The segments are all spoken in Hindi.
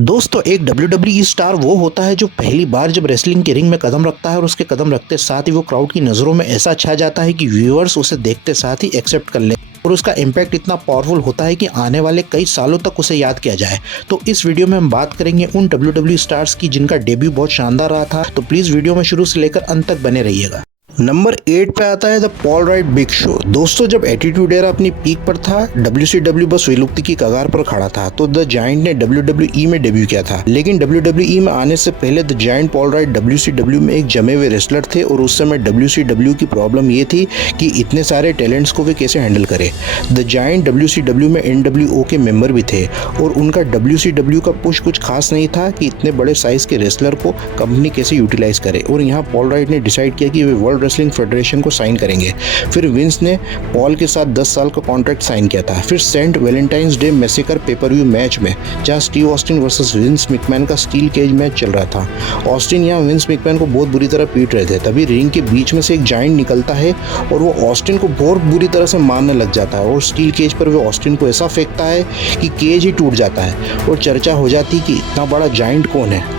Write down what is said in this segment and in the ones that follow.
दोस्तों एक WWE स्टार वो होता है जो पहली बार जब रेसलिंग के रिंग में कदम रखता है और उसके कदम रखते साथ ही वो क्राउड की नज़रों में ऐसा छा जाता है कि व्यूअर्स उसे देखते साथ ही एक्सेप्ट कर ले और उसका इम्पैक्ट इतना पावरफुल होता है कि आने वाले कई सालों तक उसे याद किया जाए। तो इस वीडियो में हम बात करेंगे उन WWE स्टार्स की जिनका डेब्यू बहुत शानदार रहा था। तो प्लीज़ वीडियो में शुरू से लेकर अंत तक बने रहिएगा। नंबर 8 पे आता है the Paul right big show. दोस्तों जब एटीट्यूड एरा अपनी पीक पर था, WCW बस विलुप्ति की कगार पर खड़ा था, तो द जायंट ने WWE में डेब्यू किया था। लेकिन WWE में आने से पहले the giant Paul right WCW में एक जमे हुए रेसलर थे और उस समय WCW की प्रॉब्लम ये थी कि इतने सारे टैलेंट्स को वे कैसे हैंडल करे। द जायंट WCW में NWO के मेंबर भी थे और उनका WCW का पुश कुछ खास नहीं था कि इतने बड़े साइज के रेसलर को कंपनी कैसे यूटिलाइज करे। और यहाँ पॉल राइट ने डिसाइड किया कि वे वर्ल्ड रेसलिंग फेडरेशन को साइन करेंगे। फिर विंस ने पॉल के साथ 10 साल का कॉन्ट्रैक्ट साइन किया था। फिर saint Valentine's Day massacre pay per view match में जहां Steve Austin versus Vince McMahon का स्टील केज मैच चल रहा था, ऑस्टिन यहां विंस मैकमैन को बहुत बुरी तरह पीट रहे थे। तभी रिंग के बीच में से एक जायंट निकलता है और वो ऑस्टिन को बहुत बुरी तरह से मारने लग जाता है और स्टील केज पर वो ऑस्टिन को ऐसा फेंकता है कि केज ही टूट जाता है और चर्चा हो जाती कि इतना बड़ा जायंट कौन है।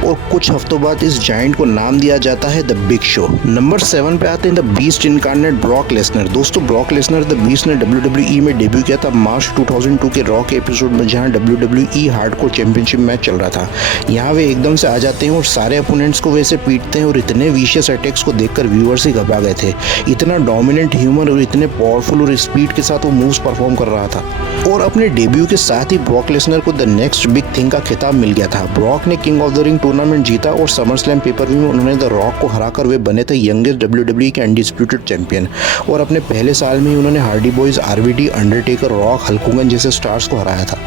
और कुछ हफ्तों बाद इस जायंट को नाम दिया जाता है द बिग शो। नंबर 7 पे आते हैं the beast incarnate Brock Lesnar. दोस्तों ब्रॉक लेसनर द बीस्ट ने WWE में डेब्यू किया था मार्च 2002 के रॉ के एपिसोड में, जहां WWE हार्डकोर चैंपियनशिप मैच चल रहा था। यहाँ वे एकदम से आ जाते हैं और सारे अपोनेंट्स को वैसे पीटते हैं और इतने विशियस अटैक्स को देखकर व्यूअर्स ही घबरा गए थे। इतना डोमिनेंट ह्यूमर और इतने पावरफुल और स्पीड के साथ वो मूव्स परफॉर्म कर रहा था। और अपने डेब्यू के साथ ही ब्रॉक लेसनर को द नेक्स्ट बिग थिंग का खिताब मिल गया था। ब्रॉक ने king of the ring tournament जीता और समरस्लैम पेपर व्यू में उन्होंने द रॉक को हराकर वे बने थे यंगेस्ट WWE के अनडिस्प्यूटेड चैंपियन। और अपने पहले साल में ही उन्होंने Hardy boys, RVD, Undertaker, rock, Hulk Hogan जैसे स्टार्स को हराया था।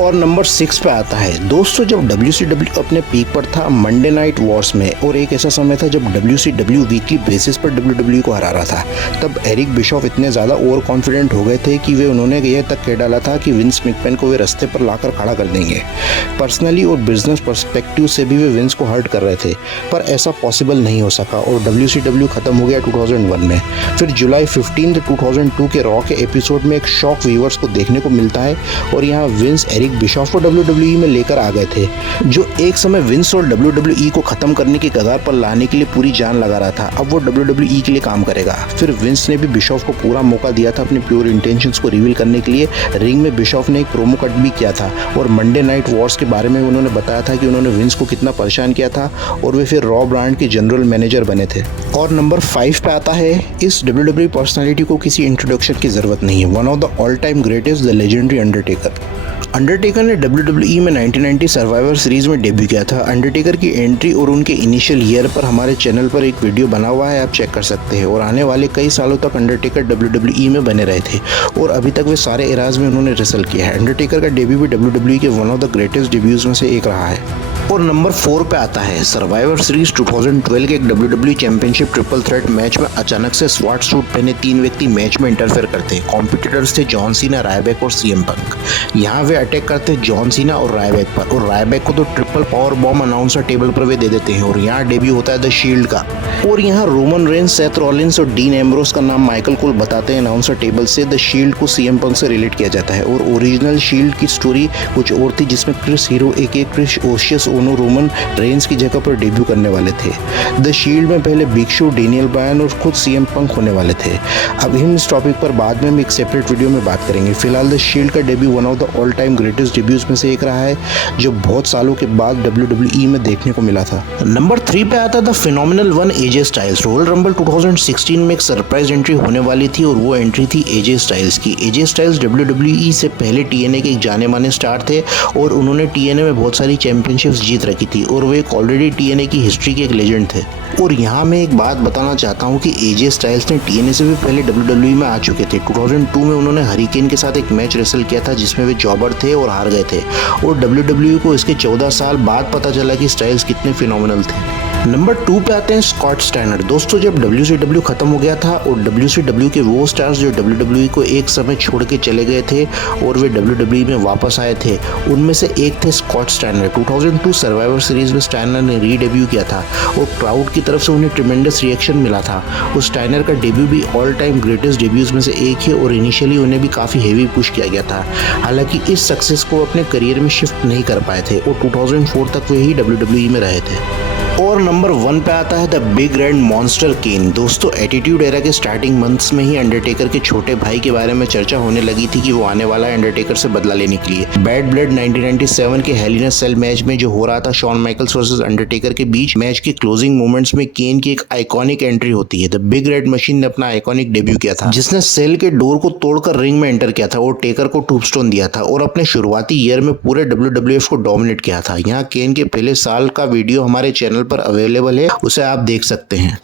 और नंबर 6 पे आता है दोस्तों जब WCW अपने पीक पर था मंडे नाइट वॉर्स में, और एक ऐसा समय था जब WCW वीकली बेसिस पर WWE को हरा रहा था। तब एरिक बिशॉफ इतने ज़्यादा ओवर कॉन्फिडेंट हो गए थे कि वे उन्होंने यह तक कह डाला था कि विंस मैकमैन को वे रास्ते पर लाकर खड़ा कर देंगे। पर्सनली और बिजनेस पर्सपेक्टिव से भी वे विंस को हर्ट कर रहे थे, पर ऐसा पॉसिबल नहीं हो सका और WCW खत्म हो गया 2001 में। फिर जुलाई 15 2002 के रॉ के एपिसोड में एक शॉक व्यूअर्स को देखने को मिलता है और यहाँ विंस एरिक बिशॉफ को WWE में लेकर आ गए थे, जो एक समय विंस और WWE को खत्म करने की कगार पर लाने के लिए पूरी जान लगा रहा था। अब वो WWE के लिए काम करेगा। फिर विंस ने भी बिशॉफ को पूरा मौका दिया था अपने प्योर इंटेंशंस को रिवील करने के लिए। रिंग में बिशॉफ ने एक प्रोमो कट भी किया था और मंडे नाइट वॉर्स के बारे में उन्होंने बताया था कि उन्होंने विंस को कितना परेशान किया था और वे फिर रॉ ब्रांड के जनरल मैनेजर बने थे। और नंबर 5 पे आता है, इस WWE पर्सनालिटी को किसी इंट्रोडक्शन की जरूरत नहीं है, one of the all time greatest, the legendary Undertaker. Undertaker ने WWE में 1990 सर्वाइवर सीरीज में डेब्यू किया था। अंडरटेकर की एंट्री और उनके इनिशियल ईयर पर हमारे चैनल पर एक वीडियो बना हुआ है, आप चेक कर सकते हैं। और आने वाले कई सालों तक अंडरटेकर WWE में बने रहे थे और अभी तक वे सारे एराज में उन्होंने रेसल किया है। अंडरटेकर का डेब्यू भी WWE के one of the greatest debuts में से एक रहा है। और नंबर 4 पे आता है सर्वाइवर सीरीज 2012 के एक WWE championship triple threat match में अचानक से स्वाट सूट पहने 3 व्यक्ति मैच में इंटरफेयर करते हैं। कॉम्पिटिटर्स थे जॉन सीना, रायबैक और CM पंक। यहाँ वे अटैक करते हैं जॉन सीना और रायबैक पर, और रायबैक को तो triple power bomb announcer table पर वे दे देते हैं। और यहाँ डेब्यू होता है द शील्ड का, और यहाँ रोमन रेंस, सेथ रॉलिंस और डीन एम्ब्रोस का नाम माइकल कोल बताते हैं अनाउंसर टेबल से। द शील्ड को CM पंक से रिलेट किया जाता है और ओरिजिनल शील्ड की स्टोरी कुछ और थी, जिसमें क्रिस हीरो एक क्रिस ओशियस ओनो रोमन रेंस की जगह पर डेब्यू करने वाले थे। द शील्ड में पहले बिग शो, डेनियल ब्रायन और खुद CM पंक होने वाले थे। अब इस टॉपिक पर बाद में हम एक सेपरेट वीडियो में बात करेंगे। फिलहाल द शील्ड का debut one of the all time greatest debuts में से एक रहा है, जो बहुत सालों के बाद WWE में देखने को मिला था। नंबर 3 पे आता the phenomenal one AJ styles. Royal rumble 2016 में एक सरप्राइज एंट्री होने वाली थी और वो एंट्री थी AJ स्टाइल्स की। AJ स्टाइल्स WWE से पहले TNA के एक जाने माने स्टार थे और उन्होंने TNA में बहुत सारी चैंपियनशिप्स जीत रखी थी और वो एक ऑलरेडी TNA की हिस्ट्री के एक लेजेंड थे। और यहाँ मैं एक बात बताना चाहता हूँ कि AJ स्टाइल्स ने TNA से भी पहले WWE में आ चुके थे। 2002 में उन्होंने हरिकेन के साथ एक मैच रेसल किया था जिसमें वे जॉबर थे और हार गए थे, और WWE को इसके 14 साल बाद पता चला कि स्टाइल्स कितने फिनोमिनल थे। नंबर 2 पे आते हैं स्कॉट स्टाइनर। दोस्तों जब WCW खत्म हो गया था और WCW के वो स्टार्स जो WWE को एक समय छोड़ के चले गए थे और वे WWE में वापस आए थे, उनमें से एक थे स्कॉट स्टाइनर। 2002 सर्वाइवर सीरीज में स्टाइनर ने रीडेब्यू किया था और क्राउड की तरफ से उन्हें ट्रिमेंडस रिएक्शन मिला था। उस स्टाइनर का डेब्यू भी ऑल टाइम ग्रेटेस्ट डेब्यूज में से एक है और इनिशियली उन्हें भी काफ़ी हेवी पुश किया गया था। हालांकि इस सक्सेस को अपने करियर में शिफ्ट नहीं कर पाए थे और 2004 तक वे ही WWE में रहे थे। और नंबर 1 पे आता है द बिग रेड मॉन्स्टर केन। दोस्तों एटीट्यूड एरा के स्टार्टिंग मंथ्स में ही अंडरटेकर के छोटे भाई के बारे में चर्चा होने लगी थी कि वो आने वाला है अंडरटेकर से बदला लेने के लिए। बैड ब्लड 1997 के हेल इन अ सेल मैच में जो हो रहा था शॉन माइकल्स वर्सेस अंडरटेकर के बीच, मैच के क्लोजिंग मोमेंट्स में केन की एक आइकॉनिक एंट्री होती है। द बिग रेड मशीन ने अपना आइकॉनिक डेब्यू किया था, जिसने सेल के डोर को तोड़कर रिंग में एंटर किया था और टेकर को टूबस्टोन दिया था और अपने शुरुआती ईयर में पूरे WWF को डोमिनेट किया था। यहाँ केन के पहले साल का वीडियो हमारे चैनल पर अवेलेबल है, उसे आप देख सकते हैं।